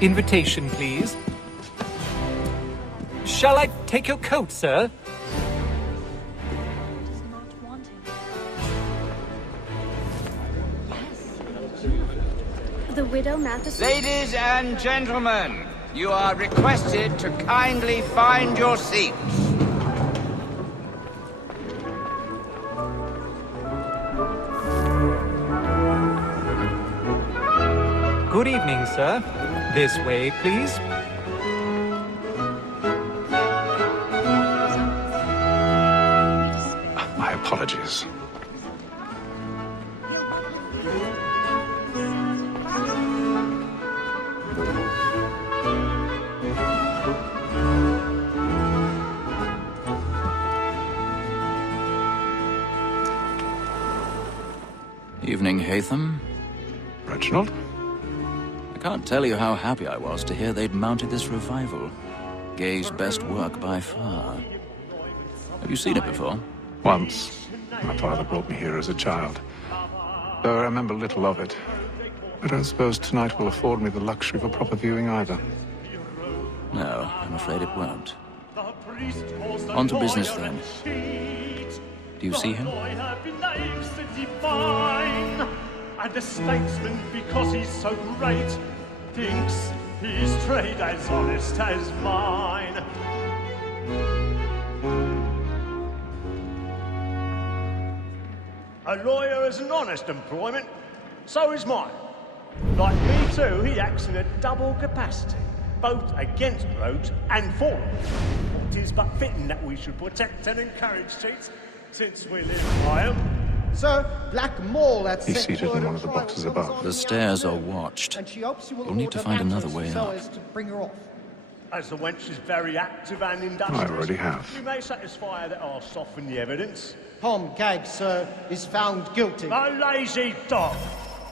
Invitation, please. Shall I take your coat, sir? Does not want him. Yes. The widow Matheson? Ladies and gentlemen, you are requested to kindly find your seats. Good evening, sir. This way, please. My apologies. Evening, Haytham. Reginald? I can't tell you how happy I was to hear they'd mounted this revival. Gay's best work by far. Have you seen it before? Once. My father brought me here as a child. Though I remember little of it. I don't suppose tonight will afford me the luxury of a proper viewing either. No, I'm afraid it won't. On to business then. Do you see him? And a statesman, because he's so great, thinks his trade as honest as mine. A lawyer is an honest employment, so is mine. Like me too, he acts in a double capacity, both against rogues and for them. It is but fitting that we should protect and encourage cheats, since we live by them. Sir, Black Mole had He's sent seated word in one of of the trial boxes comes above. on The the stairs are afternoon, watched. and she hopes you will You'll need to order find another matters way so up. as to bring her off. As the wench is very active and industrious, I already have. you may satisfy her that I'll soften the evidence. Tom Gag, sir, is found guilty. A lazy dog!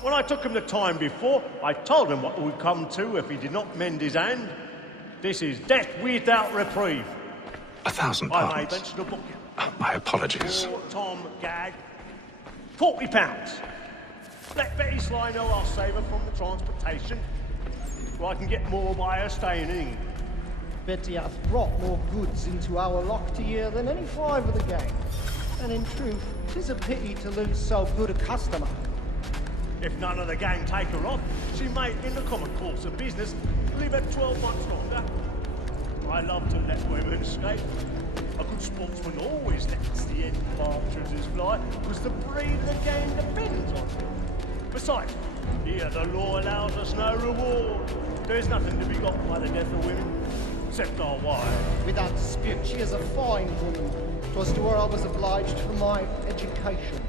When I took him the time before, I told him what would come to if he did not mend his hand. This is death without reprieve. 1,000 I may pounds. venture to book you. My apologies. For Tom Gag, £40. Let Betty Sly know I'll save her from the transportation, or I can get more by her staying in England. Betty hath brought more goods into our lock to year than any five of the gang. And in truth, 'tis a pity to lose so good a customer. If none of the gang take her off, she may, in the common course of business, live her 12 months longer. I love to let women escape. A good sportsman always lets the end partridges fly, because the breed of the game depends on it. Besides, here the law allows us no reward. There's nothing to be got by the death of women, except our wives. Without dispute, she is a fine woman. 'Twas to her I was obliged for my education.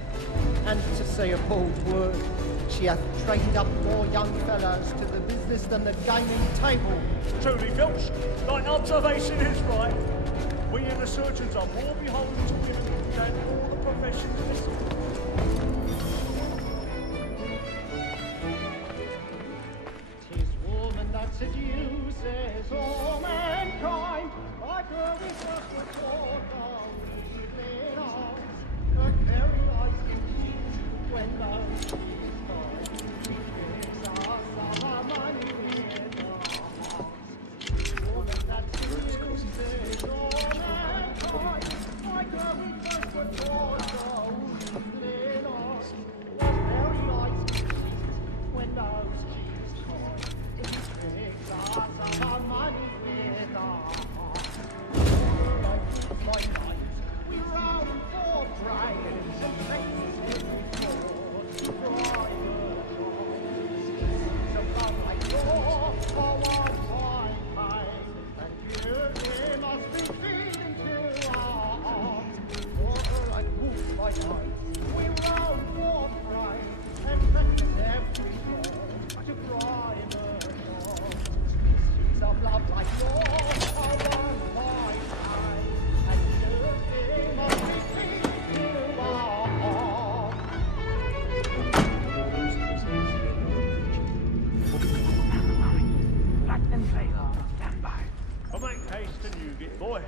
And to say a bold word, she hath trained up more young fellows to the business than the gaming table. Truly, Filch, thine observation is right. We in the surgeons are more beholden to women than all the professions listed. Tis woman that seduces all mankind, like her with her before the evening arms. Her very eyes in cheeks when the she's gone. Gives us our money with her arms. Woman that seduces all mankind, like her with her before the evening arms. Her very eyes in cheeks when those cheeks gone. Gives us our money with our hearts. My night, we round for dragons and faces every floor. Private arms, so come like door for one fine time. And you must be feeding to our arms. Water like wolf by night, we round for pride and faces every floor. To private arms, species of love like yours are one fine time. And you must be feeding to our arms. I'll make haste and you get boy,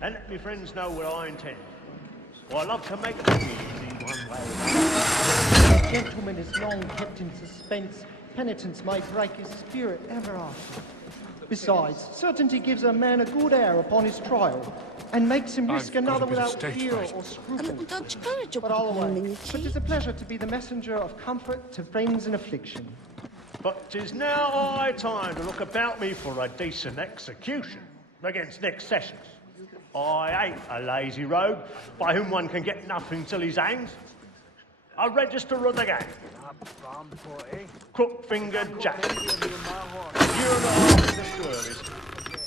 and let me friends know what I intend. For I love to make it easy one way. The gentleman is long kept in suspense. Penitence may break his spirit ever after. Besides, certainty gives a man a good air upon his trial, and makes him risk another without fear or scruple. But I'll away. But 'tis a pleasure to be the messenger of comfort to friends in affliction. But 'tis now high time to look about me for a decent execution against Nick Sessions. I hate a lazy rogue by whom one can get nothing till he's hanged. A register of the gang. Crook-fingered Jack. Year and a half in the service.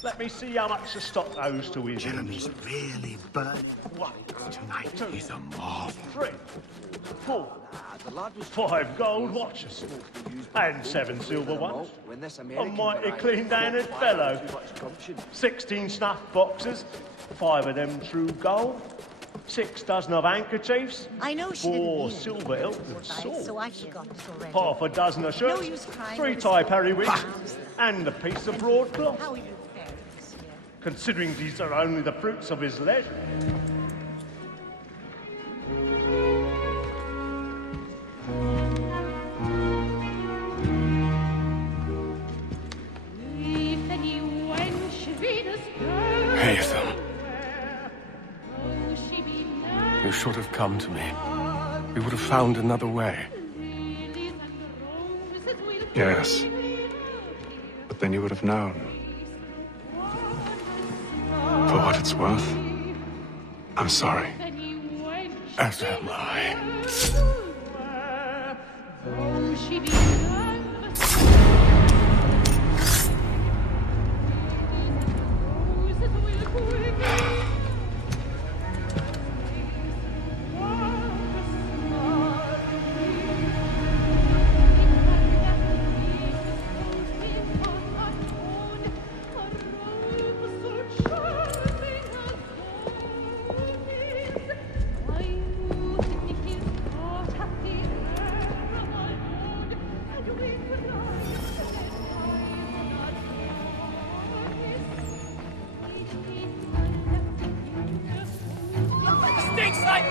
Let me see how much the stock owes to his Jeremy's really burning. 1, Tonight 2, is a marvel. 3, 4, 5 gold watches, and 7 silver ones. A mighty clean-handed fellow. 16 snuff boxes, 5 of them true gold, 6 dozen of handkerchiefs, I know she 4 didn't silver hilted swords, so I forgot it already. half a dozen of shirts, No use crying. 3 tie periwigs, and a piece of broadcloth. How are you faring this year? Considering these are only the fruits of his leisure. Haytham. You should have come to me. We would have found another way. Yes. But then you would have known. For what it's worth, I'm sorry. As am I.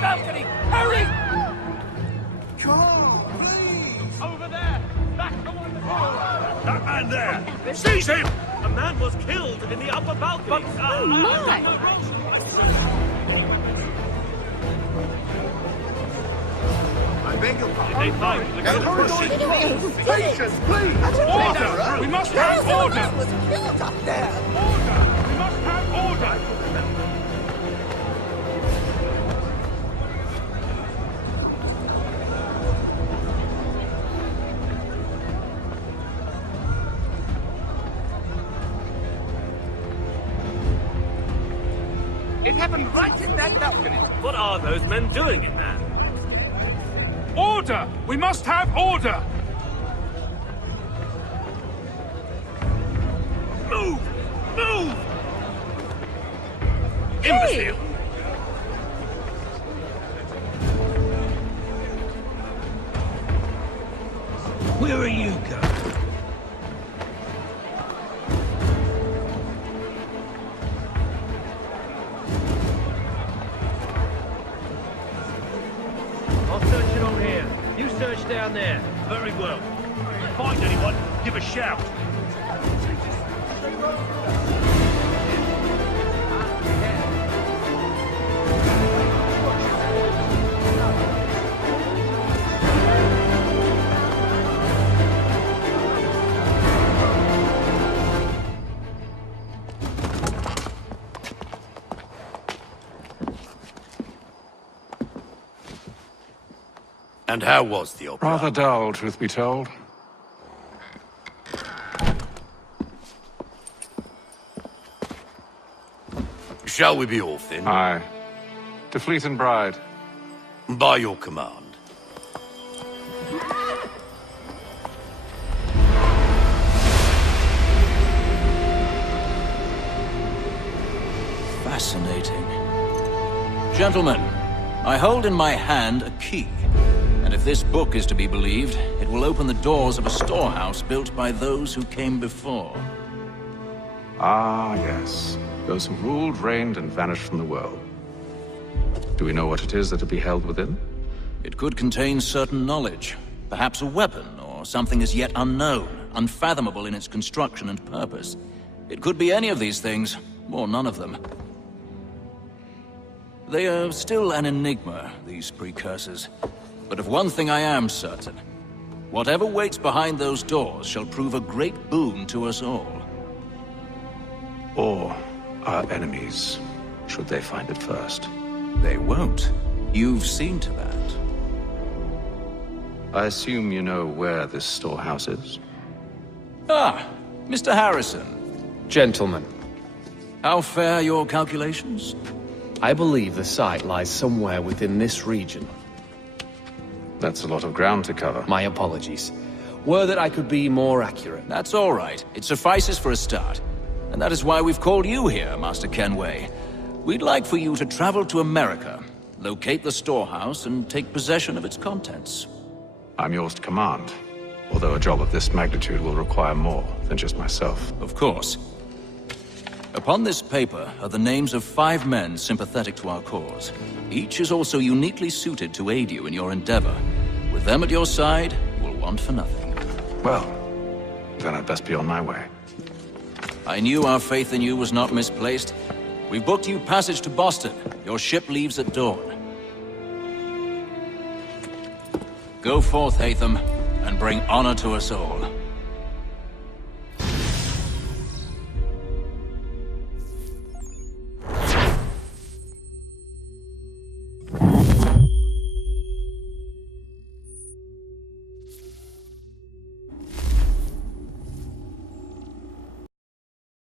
Balcony! Hurry! Over there! Back the one that man there! Seize him! A man was killed in the upper balcony. Oh my! I beg your pardon. They find the Patience, please! order! We must have order! was killed up there! Order! We must have order! It happened right in that balcony. What are those men doing in there? Order! We must have order! Move! Move! Imbecile! Where are you going? I'll search along here. You search down there. Very well. If you find anyone, give a shout. And how was the opera? Rather dull, truth be told. Shall we be off then? Aye. To Fleet and Bride. By your command. Fascinating. Gentlemen, I hold in my hand a key. And if this book is to be believed, it will open the doors of a storehouse built by those who came before. Ah, yes. Those who ruled, reigned, and vanished from the world. Do we know what it is that to be held within? It could contain certain knowledge, perhaps a weapon or or something as yet unknown, unfathomable in its construction and purpose. It could be any of these things, or none of them. They are still an enigma, these precursors. But of one thing I am certain. Whatever waits behind those doors shall prove a great boon to us all. Or our enemies, should they find it first. They won't. You've seen to that. I assume you know where this storehouse is? Ah, Mr. Harrison. Gentlemen, How fare your calculations? I believe the site lies somewhere within this region. That's a lot of ground to cover. My apologies. Were that I could be more accurate. That's all right. It suffices for a start. And that is why we've called you here, Master Kenway. We'd like for you to travel to America, locate the storehouse, and take possession of its contents. I'm yours to command, although a job of this magnitude will require more than just myself. Of course. Upon this paper are the names of 5 men sympathetic to our cause. Each is also uniquely suited to aid you in your endeavor. With them at your side, you'll want for nothing. Well, then I'd best be on my way. I knew our faith in you was not misplaced. We've booked you passage to Boston. Your ship leaves at dawn. Go forth, Hatham, and bring honor to us all.